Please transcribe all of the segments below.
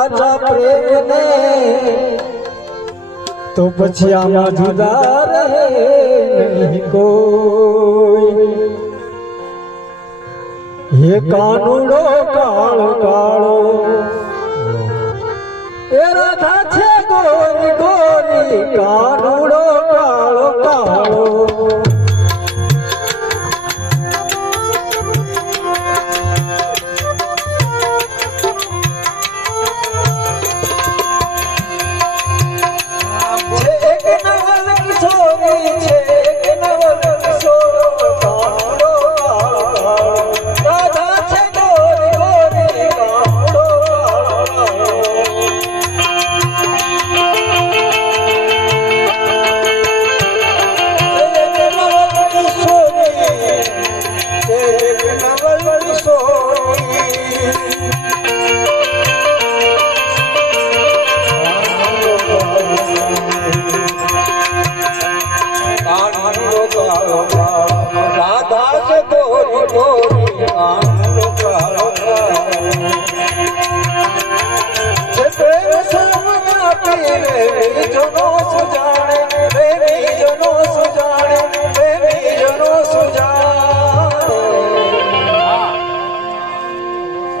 સાચા પ્રેમ ને તો પછી આમાં જુદા રહે નહીં કોઈ હે કાનુડો કાળો કાળો એ રાધા છે ગોરી ગોરી કાનુડો કાળો કાળો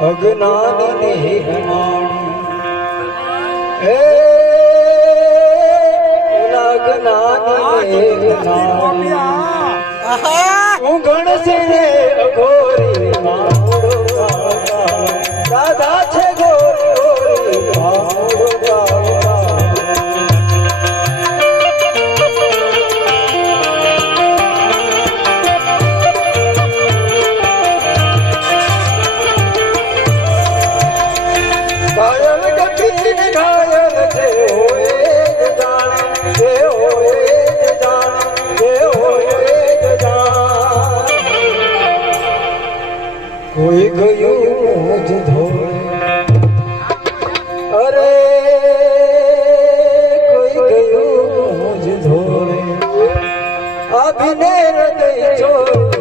અજ્ઞાની હે હું ગણશે અઘોરી રાધા છે ગોરી ગોરી કોઈ ગયું જ ધોળે અરે કોઈ ગયું જ ધોળે અભિને હૃદય છોડ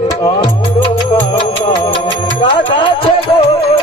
રાધા છે ગોરી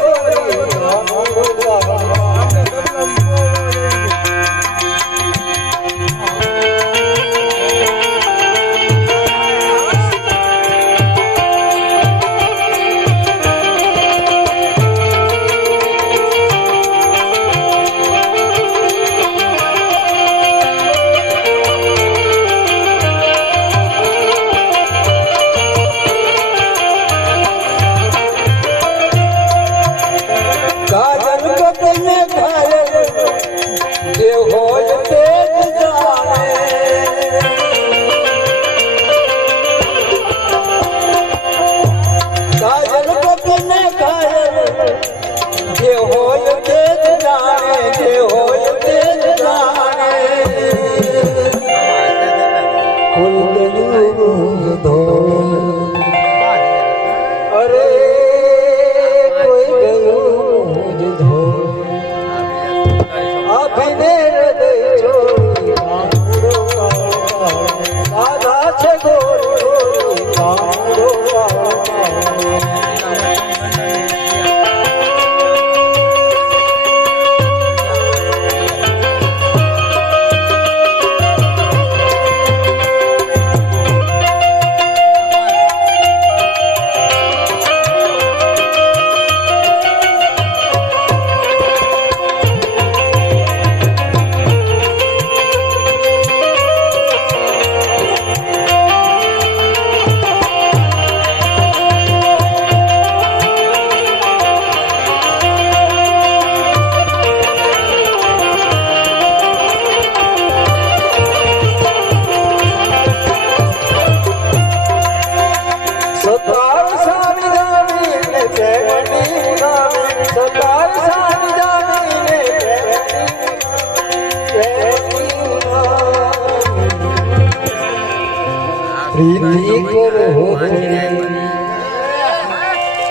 પ્રીતિ કરો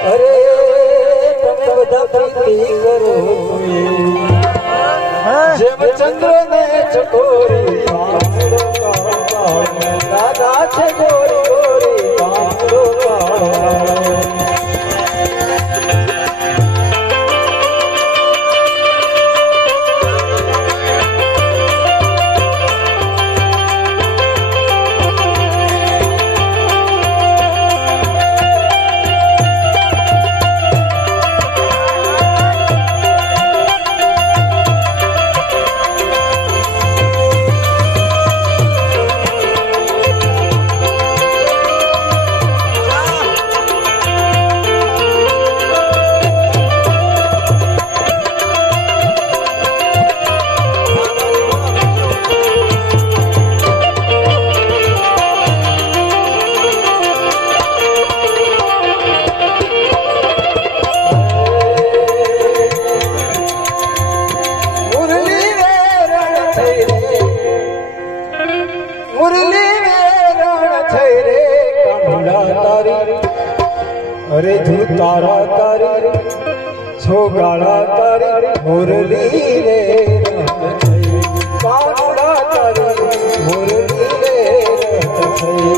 અરે તમે બધા પ્રીતિ કરો જેમ ચંદ્ર ને ચકોરી રાધા છે ગોરી ગોરી છોગાડા તારી મુરલી રે રત થઈ કાનુડા તારી મુરલી રે રત થઈ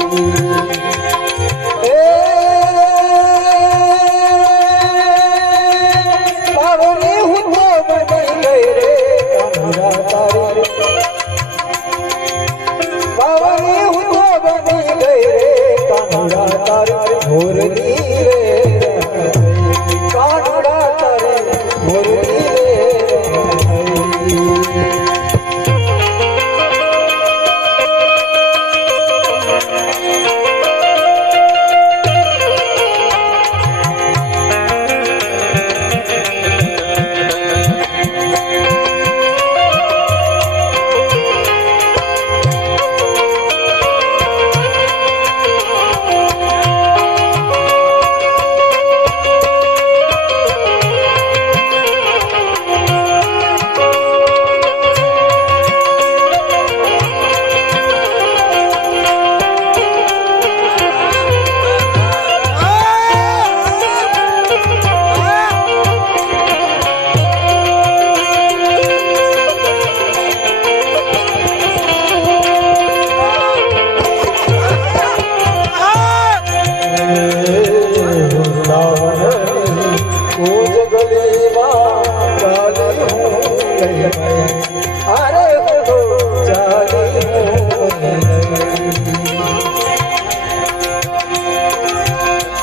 એ પાવની હું તો બની ગઈ રે કાનુડા તારી પાવની હું તો બની ગઈ રે કાનુડા તારી મુરલી રે રત થઈ કાનુડા તારી મુરલી રે રત થઈ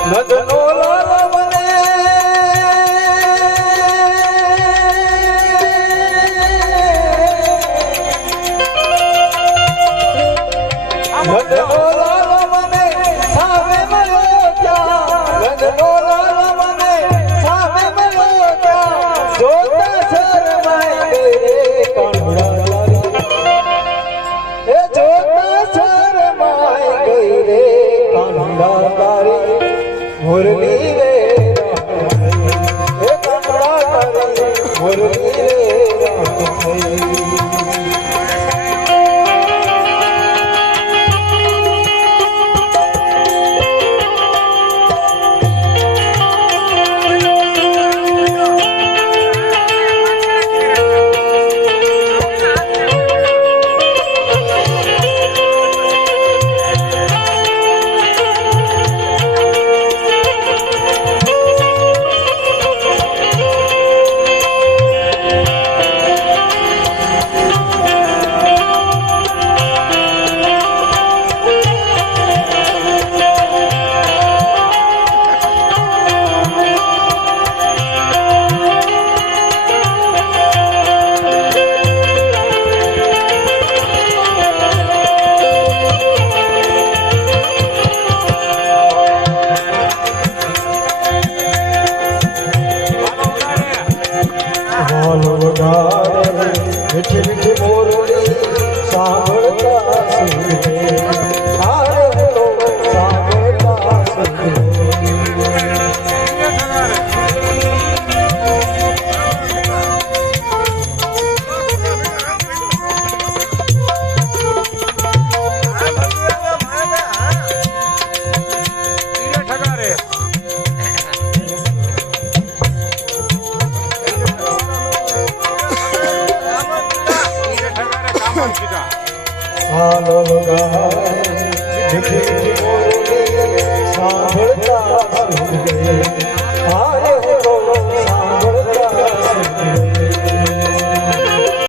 નદનો લાલ મને નદનો લાલ મને સામે મળ્યો ત્યાં નદનો લાલ મને સામે મળ્યો ત્યાં જોતા શરમાઈ ગઈ રે કાનુડા તારી એ જોતા શરમાઈ ગઈ રે કાનુડા તારી મુરલી રે રત થઈ એ કાનુડા તારી મુરલી રે રત થઈ મીઠી મીઠી મોરલી સાંભળતા સુને હારે તો સાંભળતા સુને હાલો ગાય મીઠી મીઠી મોરલી સાંભળતા સુને હારે